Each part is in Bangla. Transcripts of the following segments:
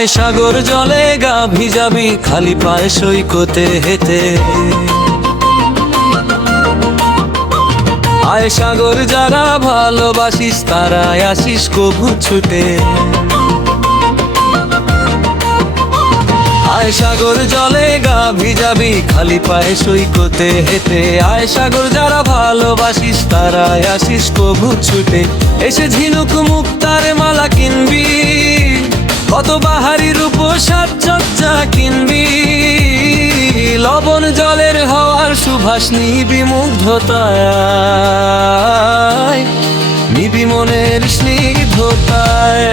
আয় সাগর জলে গা ভিজাবি খালি পায়ে সৈকতে হেঁটে। আয় সাগর যারা ভালোবাসিস তারাই আসিস কবু ছুটে। আয় সাগর জলে গা ভিজাবি খালি পায়ে সৈকতে হেঁটে। আয় সাগর যারা ভালোবাসিস তারাই আসিস কবু ছুটে। এসে ঝিনুক মুক্তার মালা কিনবি, কত বাহারি রূপ সাজসজ্জা কিনবি। লবণ জলের হওয়ার সুভাষ নিবি মুগ্ধতায়, নিবি মনের স্নিগ্ধতায়।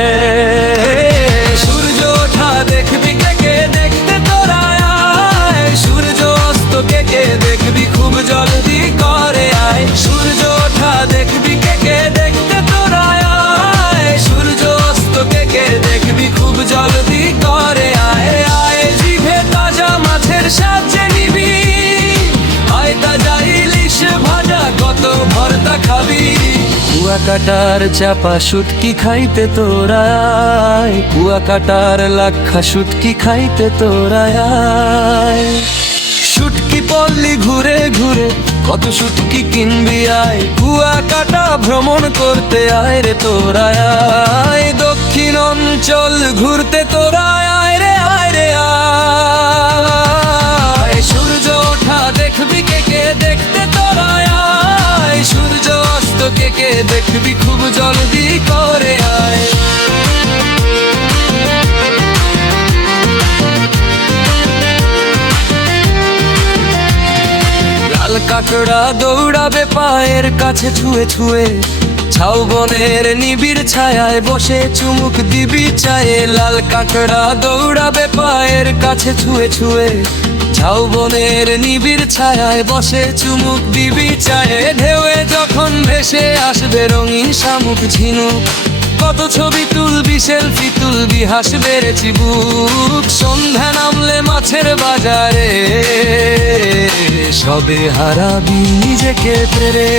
সূর্য ওঠা দেখবি কে কে দেখতে তোরা আয়, সূর্য অস্ত কে কে দেখবি খুব জলদি করে আয়। সূর্য ওঠা দেখবি কে কে দেখতে তোরা আয়, সূর্য অস্ত কে কে দেখবি খুব জলদি করে আয়। আয় জিভে তাজা মাছের সাজে নিবি, আয় তাজা ইলিশ ভাজা কত ভর্তা খাবি। কুয়াকাটার চাপা শুটকি খাইতে তোরা আয়, কুয়াকাটার লাক্ষা শুটকি খাইতে তোরা আয়। শুটকি পল্লী ঘুরে ঘুরে কত শুটকি কিনবি আয়, কুয়াকাটা ভ্রমণ করতে আয় রে তোরা আয়। দক্ষিণ অঞ্চল ঘুরতে তোরা আয় রে আয় রে আয়। সূর্য ওঠা দেখবি কে কে দেখতে তোরা আয়, সূর্য অস্ত কে কে দেখবি খুব জলদি করে আয়। লাল কাকড়া দৌড়াবে পায়ের কাছে ছুঁয়ে ছুঁয়ে, ঝাউবনের নিবিড় ছায়ায় বসে চুমুক দিবি চায়ে। লাল কাকড়া দৌড়াবে পায়ের কাছে ছুঁয়ে ছুঁয়ে, ঝাউবনের নিবিড় ছায়ায় বসে চুমুক দিবি চায়ে। ঢেউয়ে যখন ভেসে আসবে রঙিন শামুক ঝিনুক, কত ছবি তুলবি সেলফি তুলবি হাসবে রে চিবুক। সন্ধ্যা নামলে মাছের বাজারে সবে হারাবি নিজেকে ফেরে।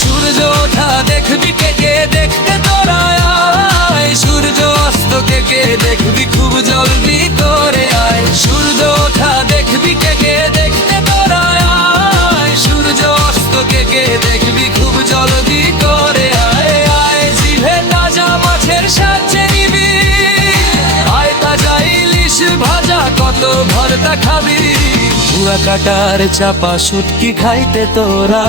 সূর্য ওঠা দেখবি কে কে দেখতে তোরা আয়, সূর্য অস্ত কে কে দেখবি খুব জলদি করে আয়। সূর্য ওঠা দেখবি কে কে দেখতে তোরা আয়, সূর্য অস্ত কে কে দেখবি খুব জলদি করে আয়। আয় জিভে তাজা মাছের সাজে নিবি, আয় তাজা ইলিশ ভাজা কত ভর্তা খাবি। কুয়াকাটার চাপা শুটকি খাইতে তোরা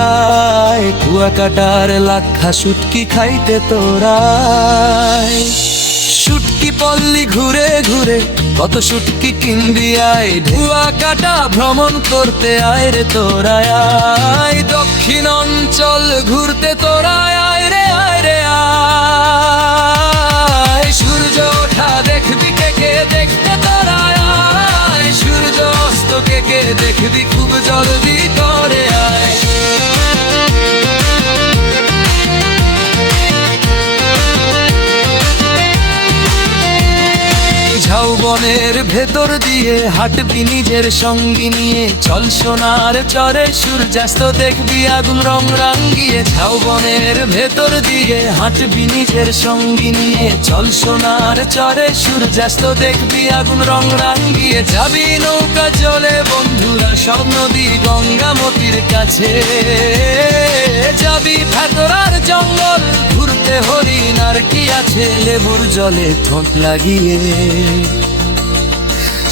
আয়, কুয়াকাটার লাক্ষা শুটকি খাইতে তোরা আয়। শুটকি পল্লী ঘুরে ঘুরে কত শুটকি কিনবি আয়, কুয়াকাটা ভ্রমণ করতে আয় রে তোরা আয়। দক্ষিণ অঞ্চল ঘুরতে তোরা আয় রে আয় রে আয়। সূর্য ওঠা দেখবি কে কে দেখতে তোরা আয়, সূর্য অস্ত কে কে দেখবি খুব জলদি করে আয়। ঝাউবনের ভেতর দিয়ে হাঁটবি নিজের সঙ্গী নিয়ে, চল সোনার চরে সূর্যাস্ত দেখবি আগুন রং রাঙ্গিয়ে। ঝাউবনের ভেতর দিয়ে হাঁটবি নিজের সঙ্গী নিয়ে, চল সোনার চরে সূর্যাস্ত দেখবি আগুন রং রাঙ্গিয়ে। যাবি নৌকা চলে বন্ধুরা সব নদী গঙ্গামতির কাছে, যাবি ভেতরার জঙ্গল ঘুরতে হরিণ আর কি আছে। লেবুর জলে ঠোঁট লাগিয়ে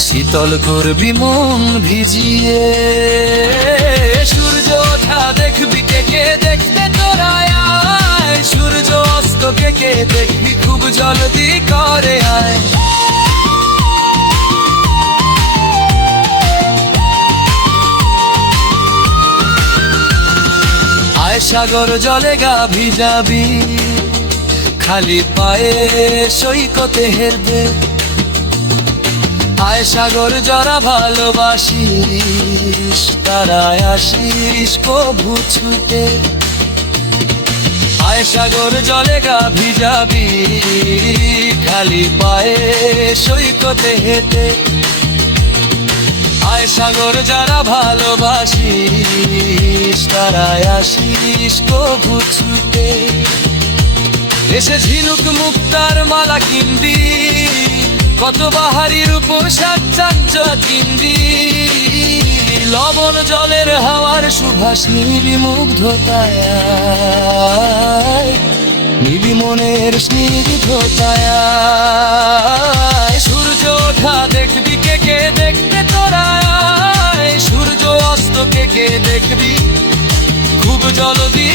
শীতল করবি মন ভিজিয়ে। সূর্য ওঠা দেখবি কে কে দেখতে তোরা আয়, সূর্য অস্ত কে কে দেখবি খুব জলদি করে আয়। আয় সাগর জলে গা ভিজাবি খালি পায়ে সৈকতে হেরবে। আয় সাগর যারা ভালোবাসিস তারাই আসিস কবু ছুটে। আয় সাগর জলে গা ভিজাবি খালি পায়ে সৈকতে হেঁটে। আয় সাগর যারা ভালোবাসিস তারাই আসিস কবু ছুটে। এসে ঝিনুক মুক্তার মালা কিনবি, কত বাহারির পোশাক চাঞ্চা কিনবি, লবণ জলের হাওয়ার সুভাষ নিবি মুগ্ধতায়, নিবি মনের স্নিগ্ধতায়। সূর্য ওঠা দেখবি কে কে দেখতে তোরা আয়, সূর্য অস্ত কে কে দেখবি খুব জলদি